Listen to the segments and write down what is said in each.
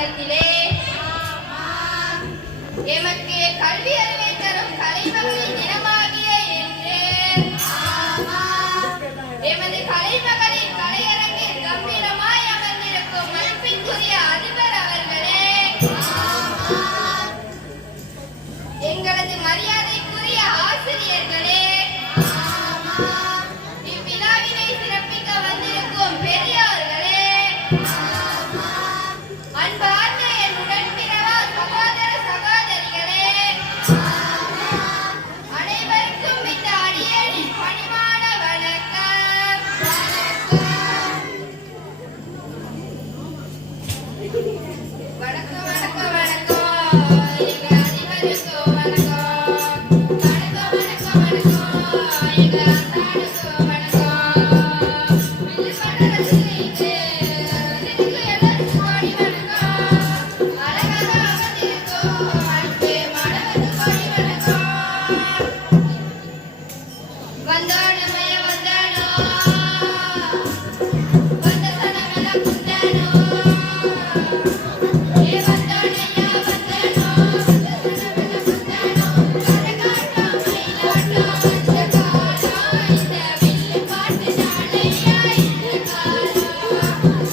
தினத்திலே எமக்கு கல்வி அறிவை தரும் கலைமகளின் தினமாகிய என்று எமது கலைமகளின் கலையரங்கில் கம்பீரமாய் அமர்ந்திருக்கும் மதிப்பிற்குரிய அதிபர் அவர்களே, எங்களது மரியாதைக்குரிய ஆசிரியர்களே, இவ்விழாவினை சிறப்பிக்க வந்திருக்கும் பெரியோர்களே, அன்பார்ந்த என் உடன்பிறவா சகோதர சகோதரிகளே, அனைவருக்கும் இந்த அடியேனின் பணிவான வணக்கம். வணக்கம் வணக்கம் வணக்கம் எங்க அதிபருக்கு வணக்கம். வணக்கம் வணக்கம் வணக்கம் எங்க அத்தானுக்கு வணக்கம். வில்லு பட்டணத்துக்கு இது இதுக்கு எல்லாருக்கும் கோடி வணக்கம். அழகாக அமர்ந்திருக்கும் அன்பு மாணவருக்கு கோடி வணக்கம். வந்தானமய வந்தானோ வந்த சனமெல்லாம் குந்தானோ ஏ வந்தானையா வந்தானோ வந்த சனமெல்லாம் குந்தானோ கரகாட்டம் மயிலாட்டம் இந்த காலம் இந்த வில்லு பாட்டு ஜாலையா இந்த காலம்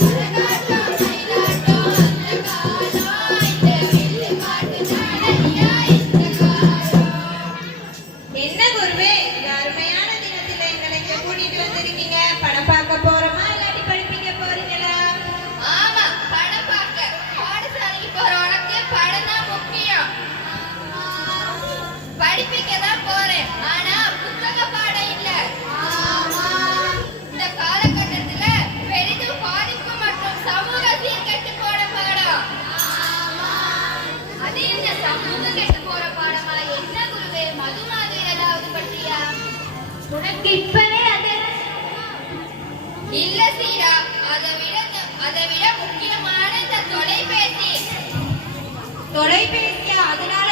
கரகாட்டம் மயிலாட்டம் இந்த காலம் இந்த வில்லு பாட்டு ஜாலையா இந்த காலம். என்ன குருவே, இந்த அருமையான தினத்துல எங்களை இங்க கூட்டிட்டு வந்திருக்கீங்க. படம் பார்க்க போறோமா இல்லாட்டி படிப்பிக்க போறீங்களா? ஆமா, படம் பார்க்க. பாடசாலைக்கு போற உனக்கு படம் தான் முக்கியம். படிப்பிக்க தான் போறேன், ஆனா புத்தக பாடம் இல்ல. இந்த காலகட்டத்துல பெரிதும் பாதிப்பு மற்றும் சமூக சீர்கெட்டு போற பாடம். அது என்ன சமூக கெட்டு போற பாடமா? என்ன குருவே, மது மாதிரி ஏதாவது பற்றியா? உனக்கு இப்பவே அது இல்ல சீரா, அதை விட முக்கியமான இந்த தொலைபேசி. தொலைபேசியா? அதனால